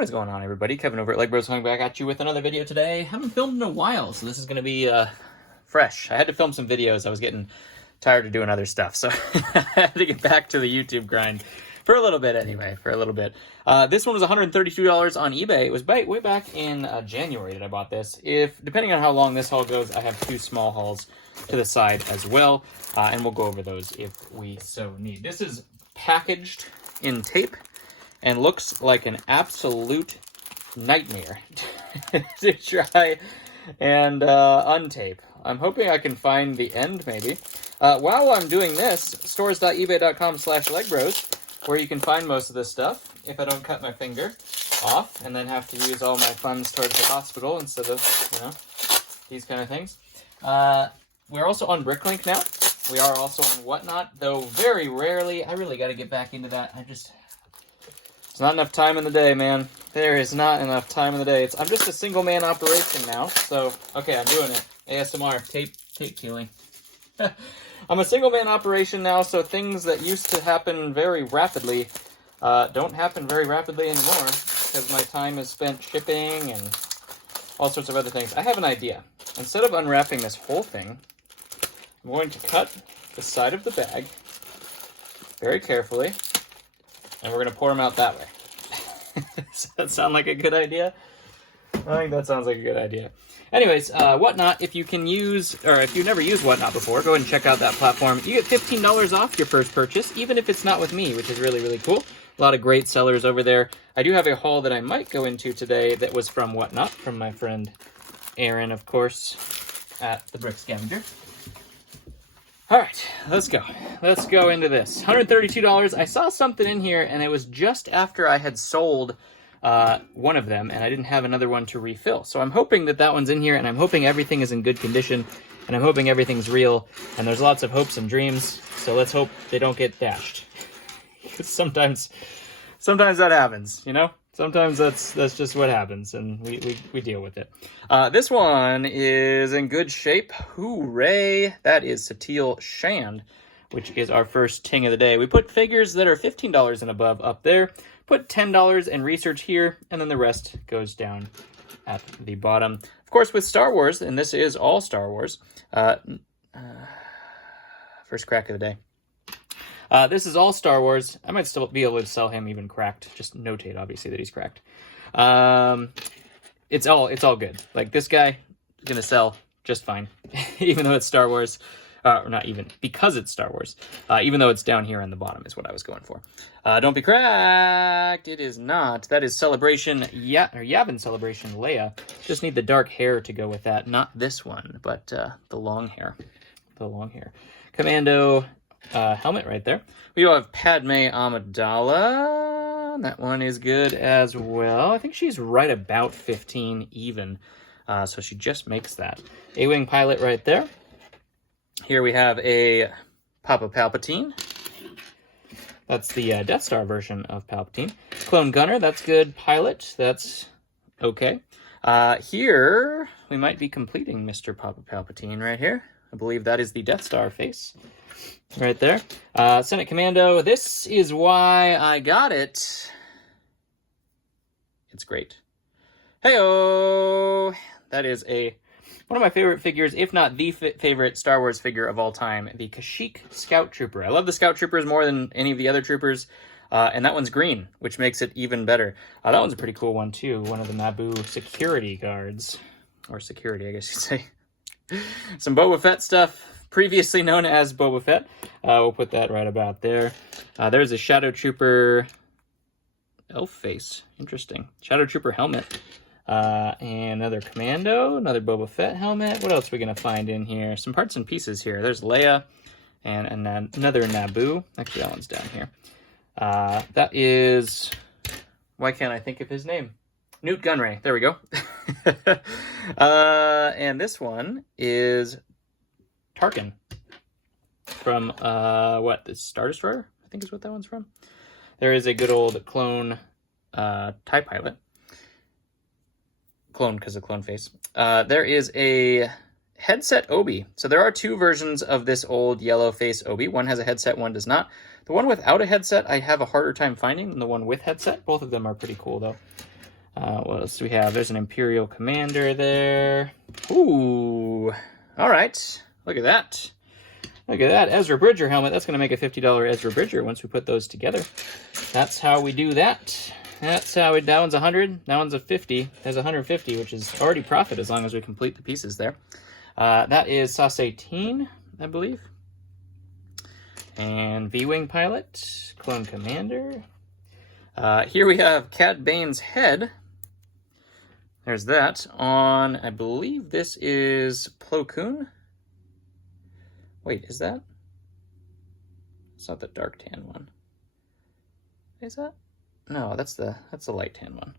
What is going on, everybody? Kevin over at Legbros coming back at you with another video today. Haven't filmed in a while, so this is going to be fresh. I had to film some videos. I was getting tired of doing other stuff, so I had to get back to the YouTube grind for a little bit anyway, This one was $132 on eBay. It was way back in January that I bought this. Depending on how long this haul goes, I have two small hauls to the side as well, and we'll go over those if we so need. This is packaged in tape and looks like an absolute nightmare to try and untape. I'm hoping I can find the end, maybe. While I'm doing this, stores.ebay.com/legbros, where you can find most of this stuff, if I don't cut my finger off and then have to use all my funds towards the hospital instead of, these kind of things. We're also on Bricklink now. We are also on Whatnot, though very rarely. I really got to get back into that. It's not enough time in the day, man. There is not enough time in the day. I'm just a single-man operation now, so, okay, I'm doing it. ASMR, tape peeling. I'm a single-man operation now, so things that used to happen very rapidly don't happen very rapidly anymore, because my time is spent shipping and all sorts of other things. I have an idea. Instead of unwrapping this whole thing, I'm going to cut the side of the bag very carefully, and we're going to pour them out that way. Does that sound like a good idea? I think that sounds like a good idea. Anyways, Whatnot, if you can use, or if you've never used Whatnot before, go ahead and check out that platform. You get $15 off your first purchase, even if it's not with me, which is really, really cool. A lot of great sellers over there. I do have a haul that I might go into today that was from Whatnot, from my friend Aaron, of course, at the Brick Scavenger. All right, let's go. Let's go into this. $132. I saw something in here, and it was just after I had sold one of them, and I didn't have another one to refill. So I'm hoping that that one's in here, and I'm hoping everything is in good condition, and I'm hoping everything's real, and there's lots of hopes and dreams, so let's hope they don't get dashed. Because sometimes that happens, you know? Sometimes that's just what happens, and we deal with it. This one is in good shape. Hooray! That is Satil Shand, which is our first ting of the day. We put figures that are $15 and above up there, put $10 in research here, and then the rest goes down at the bottom. Of course, with Star Wars, and this is all Star Wars, first crack of the day. This is all Star Wars. I might still be able to sell him even cracked. Just notate, obviously, that he's cracked. It's all good. Like, this guy is going to sell just fine, even though it's Star Wars. Or not even, because it's Star Wars. Even though it's down here on the bottom is what I was going for. Don't be cracked. It is not. That is Celebration, Yavin Celebration Leia. Just need the dark hair to go with that. Not this one, but the long hair. The long hair. Commando helmet right there. We do have Padme Amidala. That one is good as well. I think she's right about 15 even. So she just makes that. A-Wing pilot right there. Here we have a Papa Palpatine. That's the Death Star version of Palpatine. Clone Gunner, that's good. Pilot, that's okay. Here, we might be completing Mr. Papa Palpatine right here. I believe that is the Death Star face right there. Senate Commando, this is why I got it. It's great. Heyooo! That is one of my favorite figures, if not the favorite Star Wars figure of all time, the Kashyyyk Scout Trooper. I love the Scout Troopers more than any of the other troopers, and that one's green, which makes it even better. That one's a pretty cool one, too. One of the Naboo security guards. Or security, I guess you'd say. Some Boba Fett stuff, previously known as Boba Fett. We'll put that right about there. There's a Shadow Trooper elf face. Interesting. Shadow Trooper helmet. And another Commando, another Boba Fett helmet. What else are we going to find in here? Some parts and pieces here. There's Leia and another Naboo. Actually, that one's down here. That is... Why can't I think of his name? Newt Gunray. There we go. And this one is Tarkin. From, the Star Destroyer? I think is what that one's from. There is a good old clone TIE pilot. Clone because of clone face. There is a headset Obi. So there are two versions of this old yellow face Obi. One has a headset, one does not. The one without a headset I have a harder time finding than the one with headset. Both of them are pretty cool though. What else do we have? There's an Imperial Commander there. Ooh, all right. Look at that. Look at that Ezra Bridger helmet. That's going to make a $50 Ezra Bridger once we put those together. That's how we do that. That's how we, that one's 100, that one's a 50. There's 150, which is already profit as long as we complete the pieces there. That is Sauce 18, I believe. And V-Wing Pilot, Clone Commander. Here we have Cad Bane's head. There's that on, I believe this is Plo Koon. Wait, is that? It's not the dark tan one. Is that? No, that's the light tan one.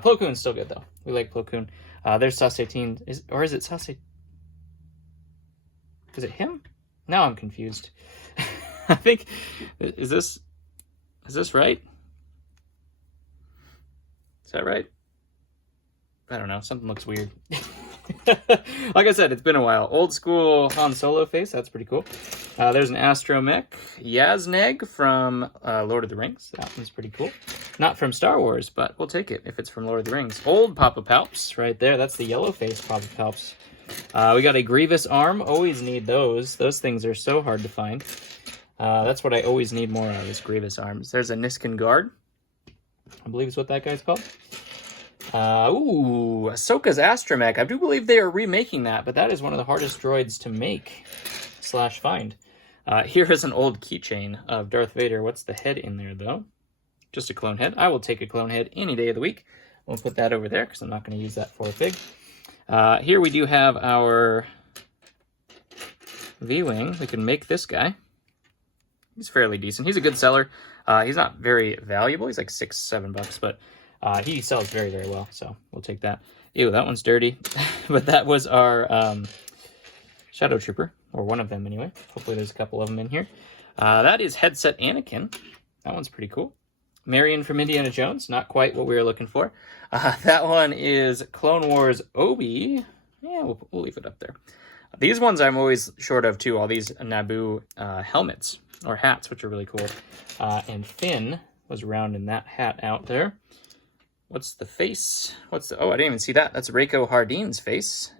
Plo Koon's still good though. We like Plo Koon. There's Sauce 18. Is it Sauce? Is it him? Now I'm confused. I think is this right? Is that right? I don't know. Something looks weird. Like I said, it's been a while. Old school Han Solo face. That's pretty cool. There's an astromech Yazneg from Lord of the Rings. That one's pretty cool. Not from Star Wars, but we'll take it if it's from Lord of the Rings. Old Papa Palps right there. That's the yellow face Papa Palps. We got a Grievous arm. Always need those. Those things are so hard to find. That's what I always need more of, is Grievous arms. There's a Niskan Guard. I believe is what that guy's called. Ooh, Ahsoka's astromech. I do believe they are remaking that, but that is one of the hardest droids to make / find. Here is an old keychain of Darth Vader. What's the head in there, though? Just a clone head. I will take a clone head any day of the week. We'll put that over there because I'm not going to use that for a fig. Here we do have our V-Wing. We can make this guy. He's fairly decent. He's a good seller. He's not very valuable. He's like $6, $7, but he sells very, very well. So we'll take that. Ew, that one's dirty. But that was our Shadow Trooper, or one of them anyway. Hopefully there's a couple of them in here. That is Headset Anakin. That one's pretty cool. Marion from Indiana Jones. Not quite what we were looking for. That one is Clone Wars Obi. Yeah, we'll leave it up there. These ones I'm always short of too. All these Naboo helmets or hats, which are really cool. And Finn was rounding that hat out there. What's the face? What's the? Oh, I didn't even see that. That's Reiko Hardeen's face.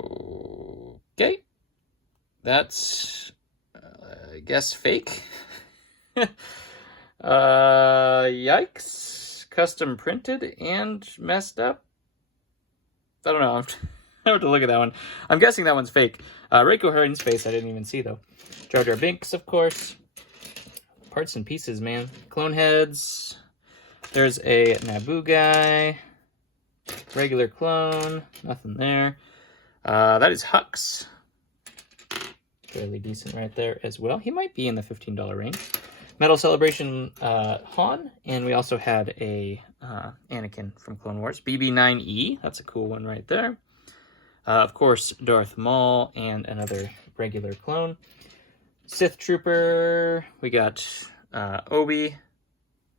Okay, that's I guess fake. Yikes! Custom printed and messed up. I don't know. I have to look at that one. I'm guessing that one's fake. Reiko Hardeen's face I didn't even see though. Jar Jar Binks, of course. Parts and pieces, man. Clone heads. There's a Naboo guy. Regular clone. Nothing there. That is Hux. Fairly decent right there as well. He might be in the $15 range. Metal Celebration Han. And we also had a Anakin from Clone Wars. BB-9E. That's a cool one right there. Of course, Darth Maul and another regular clone. Sith Trooper, we got Obi,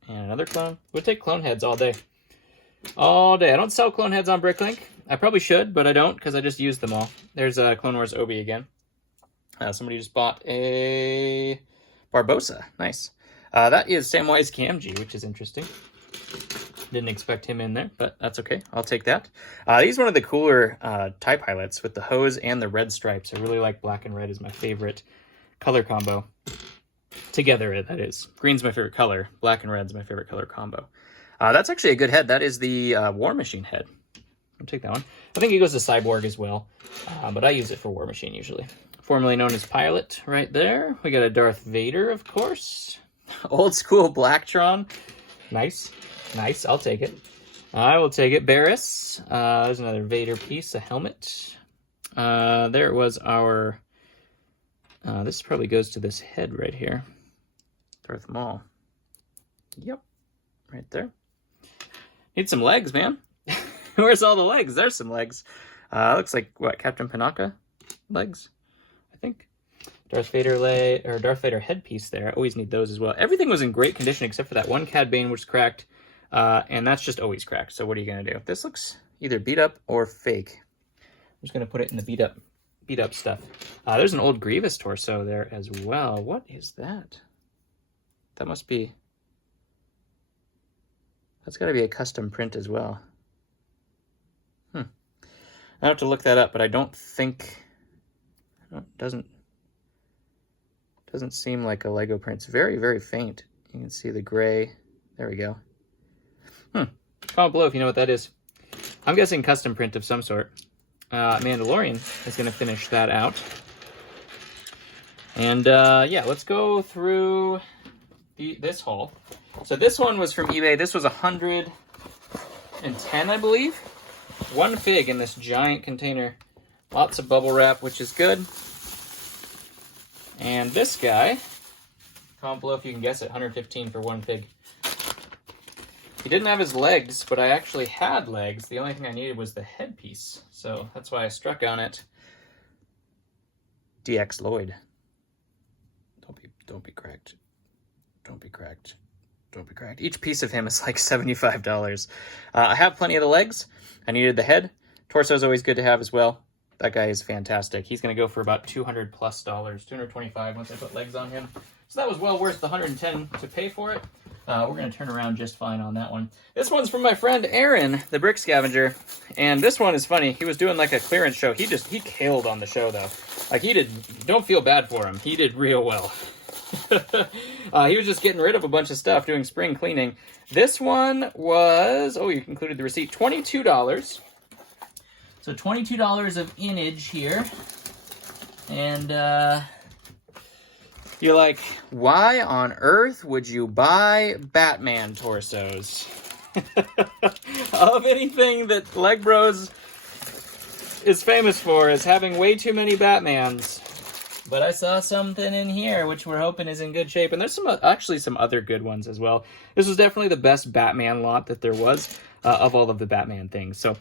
and another clone. We'll take clone heads all day. All day. I don't sell clone heads on Bricklink. I probably should, but I don't because I just used them all. There's Clone Wars Obi again. Somebody just bought a Barbossa. Nice. That is Samwise Gamgee, which is interesting. Didn't expect him in there, but that's okay. I'll take that. He's one of the cooler TIE pilots with the hose and the red stripes. I really like black and red is my favorite color combo. Together, that is. Green's my favorite color. Black and red's my favorite color combo. That's actually a good head. That is the War Machine head. I'll take that one. I think he goes to Cyborg as well, but I use it for War Machine usually. Formerly known as Pilot right there. We got a Darth Vader, of course. Old school Blacktron. Nice. Nice. I'll take it. I will take it. Barriss. There's another Vader piece, a helmet. There was our... this probably goes to this head right here. Darth Maul. Yep. Right there. Need some legs, man. Where's all the legs? There's some legs. Looks like, what, Captain Panaka legs, I think. Darth Vader headpiece there. I always need those as well. Everything was in great condition except for that one Cad Bane, which is cracked. And that's just always cracked. So what are you going to do? This looks either beat up or fake. I'm just going to put it in the beat up stuff. There's an old Grievous torso there as well. What is that? That must be... That's got to be a custom print as well. I have to look that up, but I don't think... Doesn't seem like a Lego print. It's very, very faint. You can see the gray. There we go. Comment below if you know what that is. I'm guessing custom print of some sort. Mandalorian is going to finish that out. And yeah, let's go through this haul. So this one was from eBay. This was 110, I believe. One fig in this giant container. Lots of bubble wrap, which is good. And this guy, comment below if you can guess it, 115 for one fig. He didn't have his legs, but I actually had legs. The only thing I needed was the headpiece. So that's why I struck on it. DX Lloyd. Don't be cracked. Don't be cracked. Don't be cracked. Each piece of him is like $75. I have plenty of the legs. I needed the head. Torso is always good to have as well. That guy is fantastic. He's going to go for about $200 plus, $225 once I put legs on him. So that was well worth the $110 to pay for it. We're going to turn around just fine on that one. This one's from my friend Aaron, the Brick Scavenger. And this one is funny. He was doing like a clearance show. He killed on the show though. Like don't feel bad for him. He did real well. He was just getting rid of a bunch of stuff, doing spring cleaning. This one was, you included the receipt, $22. So $22 of innage here. And you're like, why on earth would you buy Batman torsos? Of anything that Legbros is famous for is having way too many Batmans. But I saw something in here, which we're hoping is in good shape. And there's actually some other good ones as well. This was definitely the best Batman lot that there was of all of the Batman things. So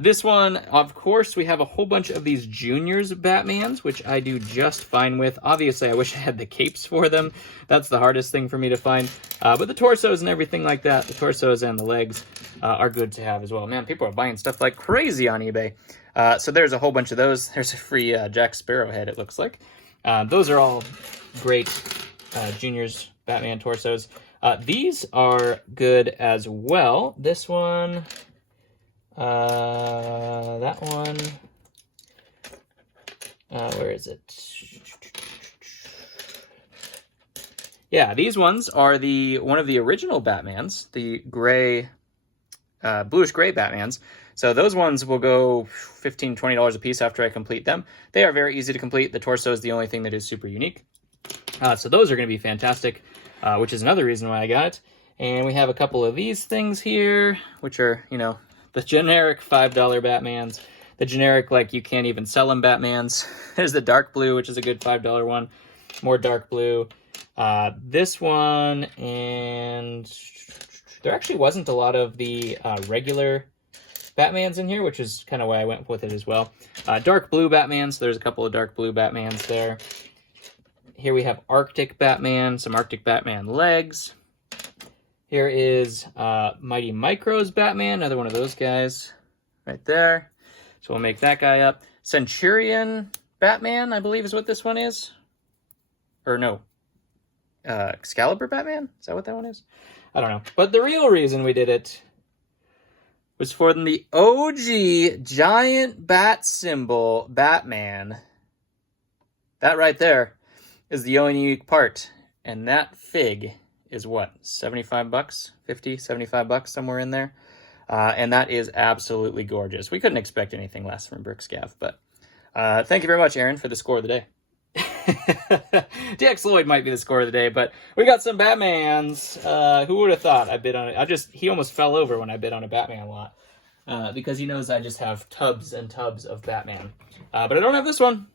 this one, of course, we have a whole bunch of these Juniors Batmans, which I do just fine with. Obviously, I wish I had the capes for them. That's the hardest thing for me to find. But the torsos and everything like that, the torsos and the legs are good to have as well. Man, people are buying stuff like crazy on eBay. So there's a whole bunch of those. There's a free Jack Sparrow head, it looks like. Those are all great Juniors Batman torsos. These are good as well. This one, that one, where is it? Yeah, these ones are one of the original Batmans, the gray, bluish gray Batmans. So those ones will go $15, $20 a piece after I complete them. They are very easy to complete. The torso is the only thing that is super unique. So those are going to be fantastic, which is another reason why I got it. And we have a couple of these things here, which are, the generic $5 Batmans. The generic, like, you can't even sell them Batmans. There's the dark blue, which is a good $5 one. More dark blue. This one, and there actually wasn't a lot of the regular Batmans in here, which is kind of why I went with it as well. Dark blue Batman, so there's a couple of dark blue Batmans there. Here we have Arctic Batman, some Arctic Batman legs. Here is Mighty Micros Batman, another one of those guys right there. So we'll make that guy up. Centurion Batman, I believe is what this one is. Or no. Excalibur Batman? Is that what that one is? I don't know. But the real reason we did it was for the OG giant bat symbol Batman. That right there is the only unique part. And that fig is what? 75 bucks? 50, 75 bucks, somewhere in there. And that is absolutely gorgeous. We couldn't expect anything less from Brick Scav, but thank you very much, Aaron, for the score of the day. DX Lloyd might be the score of the day, but we got some Batmans. Who would have thought I bid on it? He almost fell over when I bid on a Batman lot. Because he knows I just have tubs and tubs of Batman. But I don't have this one.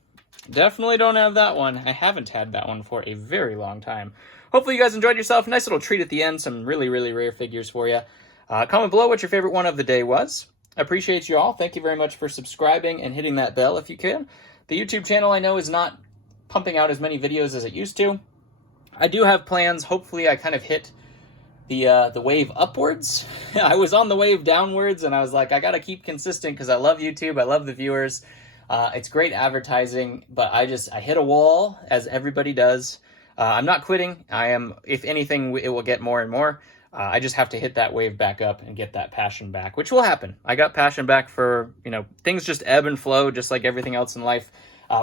Definitely don't have that one. I haven't had that one for a very long time. Hopefully you guys enjoyed yourself. Nice little treat at the end. Some really, really rare figures for you. Comment below what your favorite one of the day was. I appreciate you all. Thank you very much for subscribing and hitting that bell if you can. The YouTube channel I know is not pumping out as many videos as it used to. I do have plans. Hopefully I kind of hit the wave upwards. I was on the wave downwards and I was like, I gotta keep consistent because I love YouTube. I love the viewers. It's great advertising, but I hit a wall, as everybody does. I'm not quitting. I am, if anything, it will get more and more. I just have to hit that wave back up and get that passion back, which will happen. I got passion back for, things just ebb and flow, just like everything else in life.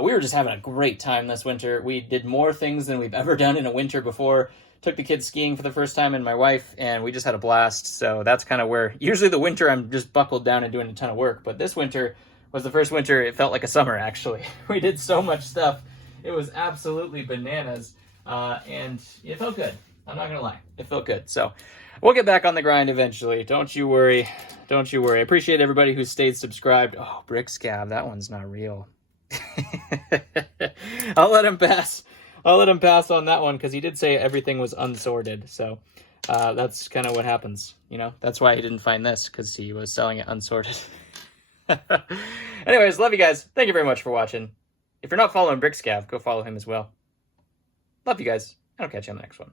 We were just having a great time this winter. We did more things than we've ever done in a winter before. Took the kids skiing for the first time and my wife, and we just had a blast. So that's kind of where, usually the winter I'm just buckled down and doing a ton of work, but this winter was the first winter it felt like a summer, actually. We did so much stuff. It was absolutely bananas, and it felt good. I'm not gonna lie, it felt good. So we'll get back on the grind eventually. Don't you worry. Don't you worry. I appreciate everybody who stayed subscribed. Oh, Brick Scav, that one's not real. I'll let him pass. I'll let him pass on that one because he did say everything was unsorted. So that's kind of what happens. That's why he didn't find this, because he was selling it unsorted. Anyways, love you guys. Thank you very much for watching. If you're not following Brick Scav, go follow him as well. Love you guys. I'll catch you on the next one.